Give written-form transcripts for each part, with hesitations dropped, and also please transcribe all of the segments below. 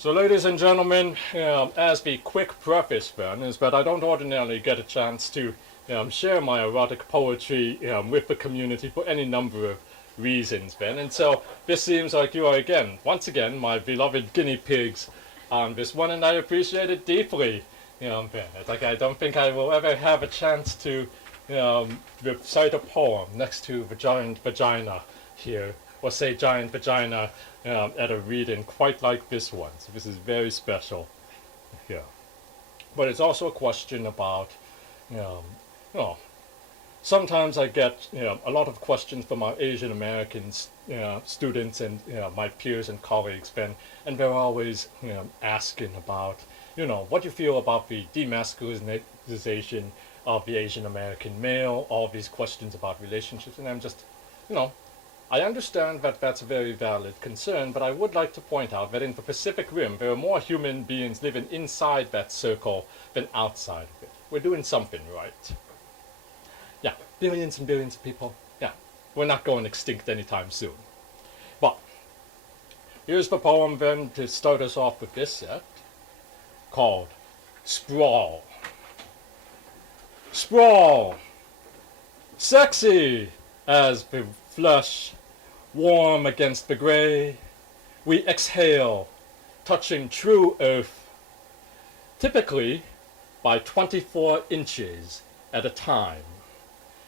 So ladies and gentlemen, as the quick preface then is that I don't ordinarily get a chance to share my erotic poetry with the community for any number of reasons then, and so this seems like you are once again, my beloved guinea pigs on this one, and I appreciate it deeply. Ben. It's like I don't think I will ever have a chance to recite a poem next to the giant vagina here, or say giant vagina at a reading quite like this one. So this is very special. Yeah. But it's also a question about, sometimes I get a lot of questions from our Asian American students and my peers and colleagues, Ben, and they're always asking about, what you feel about the demasculinization of the Asian American male, all these questions about relationships, and I'm just, I understand that that's a very valid concern, but I would like to point out that in the Pacific Rim, there are more human beings living inside that circle than outside of it. We're doing something right. Yeah, billions and billions of people. Yeah, we're not going extinct anytime soon. But here's the poem then to start us off with this set, called Sprawl. Sprawl, sexy as the flesh, warm against the gray, we exhale, touching true earth, typically by 24 inches at a time,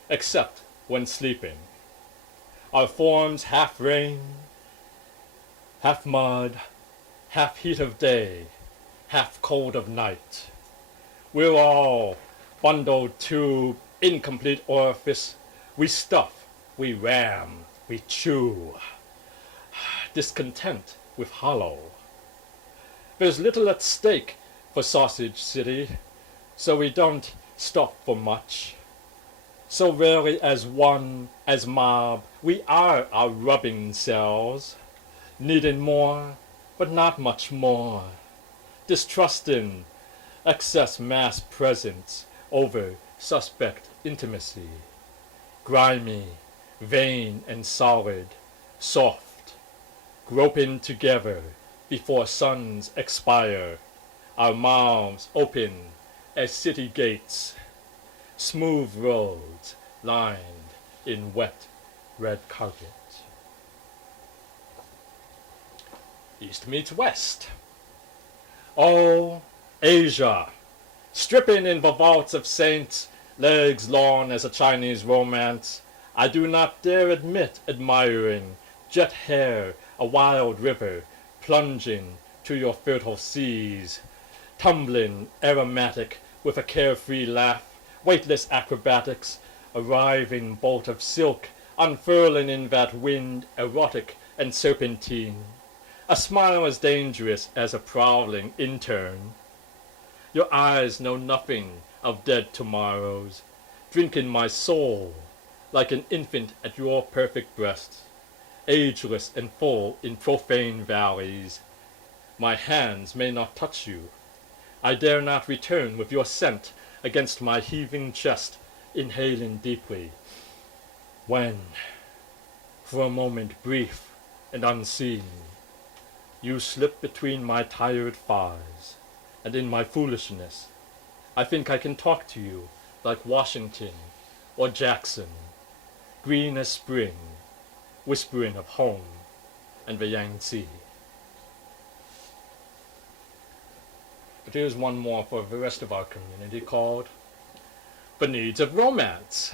except when sleeping. Our forms half rain, half mud, half heat of day, half cold of night. We're all bundled to incomplete orifice. We stuff, we ram, we chew, discontent with hollow. There's little at stake for Sausage City, so we don't stop for much. So rarely as one, as mob, we are our rubbing cells, needing more, but not much more, distrusting excess mass presence over suspect intimacy, grimy, vain and solid, soft, groping together before suns expire, our mouths open as city gates, smooth roads lined in wet red carpet. East meets west. Oh, Asia, stripping in the vaults of saints, legs long as a Chinese romance, I do not dare admit admiring jet hair, a wild river, plunging to your fertile seas, tumbling aromatic with a carefree laugh, weightless acrobatics, a writhing bolt of silk, unfurling in that wind, erotic and serpentine, a smile as dangerous as a prowling intern. Your eyes know nothing of dead tomorrows, drinking my soul like an infant at your perfect breast, ageless and full in profane valleys. My hands may not touch you. I dare not return with your scent against my heaving chest, inhaling deeply. When, for a moment brief and unseen, you slip between my tired thighs, and in my foolishness, I think I can talk to you like Washington or Jackson, green as spring, whispering of home and the Yangtze. But here's one more for the rest of our community called The Needs of Romance.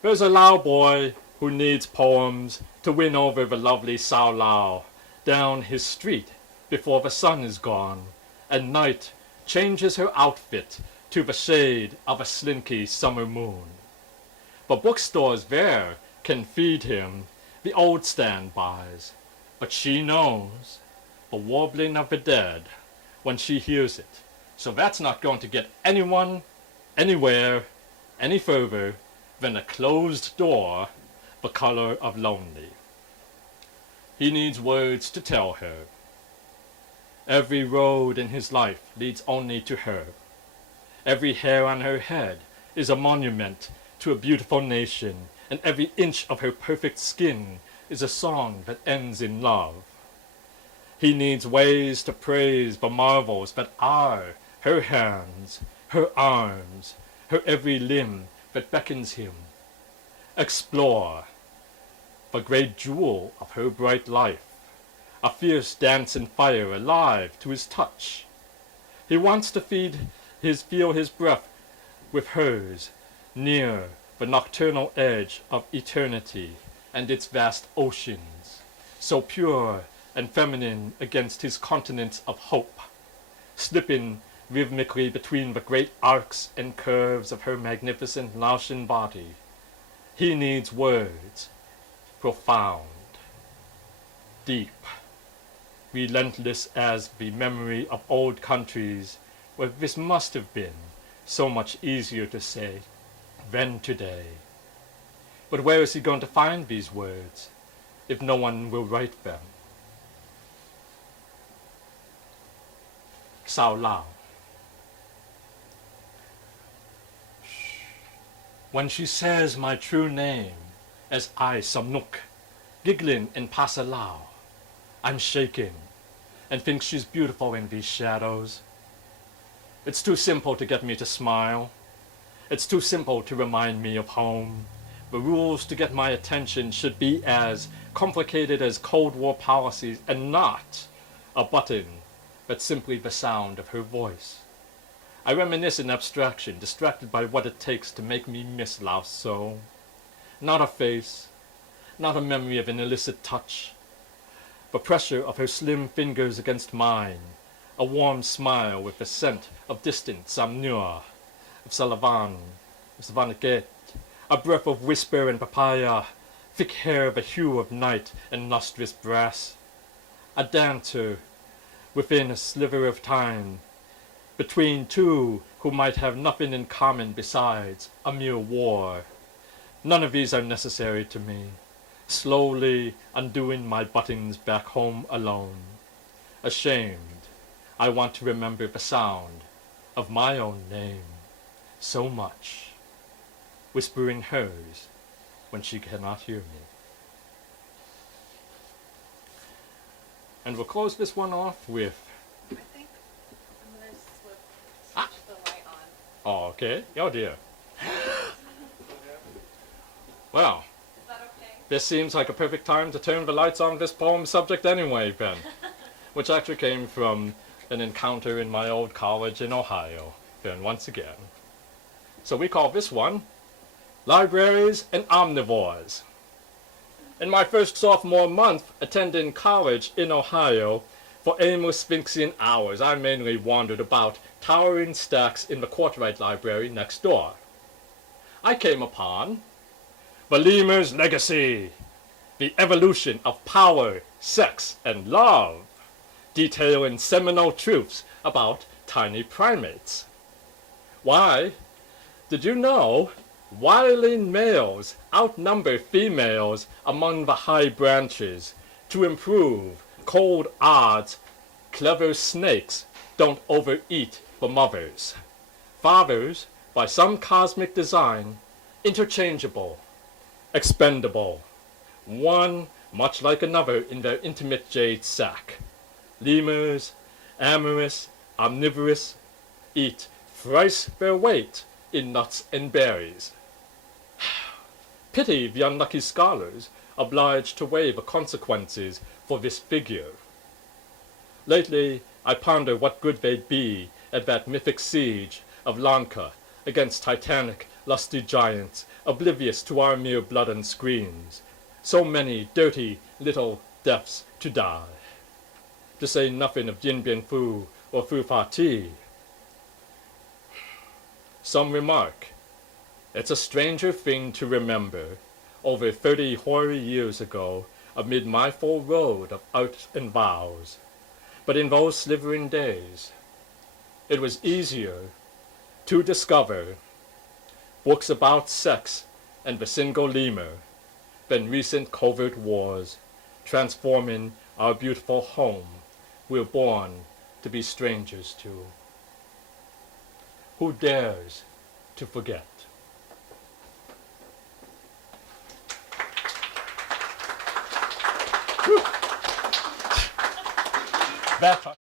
There's a Lao boy who needs poems to win over the lovely Sao Lao down his street before the sun is gone, and night changes her outfit to the shade of a slinky summer moon. The bookstores there can feed him the old standbys, but she knows the warbling of the dead when she hears it. So that's not going to get anyone, anywhere, any further than a closed door, the color of lonely. He needs words to tell her. Every road in his life leads only to her. Every hair on her head is a monument to a beautiful nation, and every inch of her perfect skin is a song that ends in love. He needs ways to praise the marvels that are her hands, her arms, her every limb that beckons him. Explore the great jewel of her bright life, a fierce dancing fire alive to his touch. He wants to feel his breath with hers, near the nocturnal edge of eternity and its vast oceans, so pure and feminine against his continents of hope, slipping rhythmically between the great arcs and curves of her magnificent Laotian body. He needs words, profound, deep, relentless as the memory of old countries where this must have been so much easier to say than today. But where is he going to find these words if no one will write them? Sao Lao. When she says my true name as I Samnuk, giggling in Pasa Lao, I'm shaking and think she's beautiful in these shadows. It's too simple to get me to smile. It's too simple to remind me of home. The rules to get my attention should be as complicated as Cold War policies and not a button, but simply the sound of her voice. I reminisce in abstraction, distracted by what it takes to make me miss Lao so. Not a face, not a memory of an illicit touch. The pressure of her slim fingers against mine, a warm smile with the scent of distant Samnua, of Salavan, of Savanaket, a breath of whisper and papaya, thick hair the hue of night and lustrous brass. A dancer within a sliver of time, between two who might have nothing in common besides a mere war. None of these are necessary to me. Slowly undoing my buttons back home alone. Ashamed, I want to remember the sound of my own name so much, whispering hers when she cannot hear me. And we'll close this one off with... I think I'm going to switch the light on. Oh, okay. Oh dear. Well, Is that okay? this seems like a perfect time to turn the lights on this poem subject anyway, Ben. Which actually came from an encounter in my old college in Ohio, Ben, once again. So we call this one Libraries and Omnivores. In my first sophomore month attending college in Ohio, for aimless Sphinxian hours, I mainly wandered about towering stacks in the Courtright Library next door. I came upon The Lemur's Legacy, The Evolution of Power, Sex, and Love, detailing seminal truths about tiny primates. Why, did you know wily males outnumber females among the high branches? To improve cold odds, clever snakes don't overeat the mothers. Fathers, by some cosmic design, interchangeable, expendable, one much like another in their intimate jade sack. Lemurs, amorous, omnivorous, eat thrice their weight in nuts and berries. Pity the unlucky scholars obliged to weigh the consequences for this figure. Lately, I ponder what good they'd be at that mythic siege of Lanka against titanic, lusty giants, oblivious to our mere blood and screams. So many dirty little deaths to die. To say nothing of Dien Bien Phu or Phu Fa Ti. Some remark, it's a stranger thing to remember, over 30 hoary years ago, amid my full road of art and vows. But in those slivering days, it was easier to discover books about sex and the single lemur than recent covert wars, transforming our beautiful home we're born to be strangers to. Who dares to forget? Better.